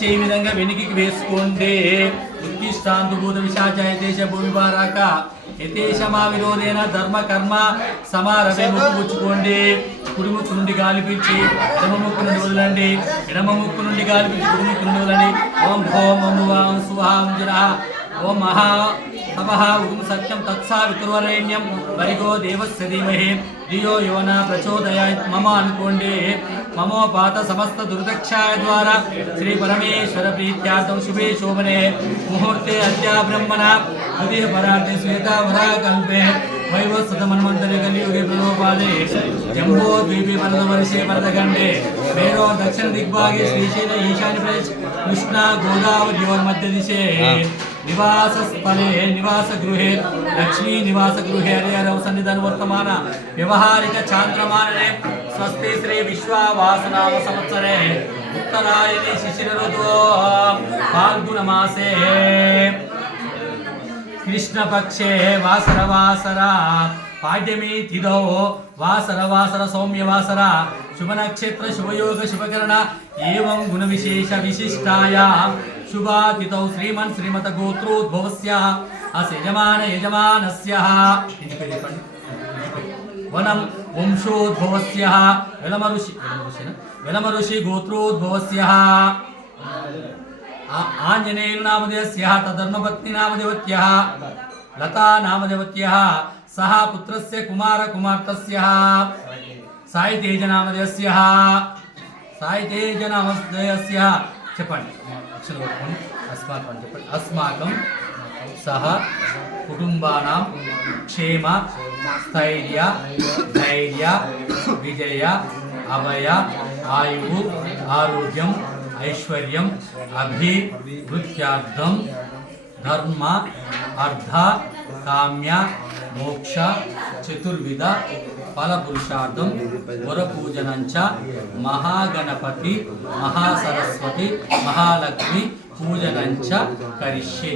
చేయి విధంగా వెనికి వేసుకోండి. ఉత్తిష్టాంతుభూత విశాచాయ దేశ భూమిపారాక యతేషమా విరోధేన ధర్మ కర్మ సమారభే ముక్కుపుచ్చుకోండి. కుడి ముక్కు నుండి గాలి పీల్చి ఎడమ ముక్కు నుండి వదలండి. ఎడమ ముక్కు నుండి గాలి పీల్చి కుడి ముక్కు నుండి వదలండి. ఓం భోం అమువాం సుహాం జనః ఓం మహా తపః ఉం సత్యం తత్సావితుర్వరేణ్యం భర్గో దేవస్య ధీమహి ధియో యో నః ప్రచోదయాత్ మమ అనుకోండి. మమోపాత సమస్త దుర్దక్షాయ ద్వారా శ్రీ పరమేశ్వర ప్రీత్యార్థం శుభే శోభనే ముహూర్తే అద్యా బ్రహ్మణ ఉదయ పరార్థే శ్వేతావరా కల్పే వైవస్వత మన్వంతరే కలియుగే ప్రణోపాదే జంబో ద్వీపే వరదవర్షే వరదఖండే మేరో దక్షిణ దిగ్భాగే శ్రీశైల ఈశాన్య ప్రదేశ్ కృష్ణా గోదావరి దిశే నివాస స్థలే నివాస గృహే లక్ష్మీ నివాస గృహే హరిహరౌ సన్నిధాన వర్తమాన వ్యవహారిక చాంద్రమాననే స్వస్తి శ్రీ విశ్వావాసనామ సంవత్సరే ఉత్తరాయణి శిశిర ఋతుః ఫాల్గుణ మాసే కృష్ణపక్షే వాసర పాడ్యమి తిథౌ వాసర సౌమ్యవాసర శుభ నక్షత్ర శుభయోగ శుభకరణ ఏవం గుణ విశేష విశిష్టాయ శుభాతిథౌ శ్రీమన్ శ్రీమత గోత్రోద్భవస్య అస్య యజమానస్య వనం వంశోద్భవస్య వెలమ ఋషి గోత్రోద్భవస్య ఆంజనేయ నామదేవస్య తదర్మపత్ని నామదేవత్యః లతా నామదేవత్యః సహ పుత్రస్య కుమార కుమార్తెస్య సాయితేజ నామదేవస్య చెప్పండి అస్మాకం సహ కుటుంబానాం క్షేమ స్థైర్య ధైర్య విజయ అభయ ఆయువు ఆరోగ్యం ఐశ్వర్యం అభివృద్ధ్యార్థం ధర్మ అర్థ కామ్య మోక్ష చతుర్విధ ఫలపురుషార్థం వరపూజనంచ మహాగణపతి మహాసరస్వతి మహాలక్ష్మి పూజనంచ కరిష్యే.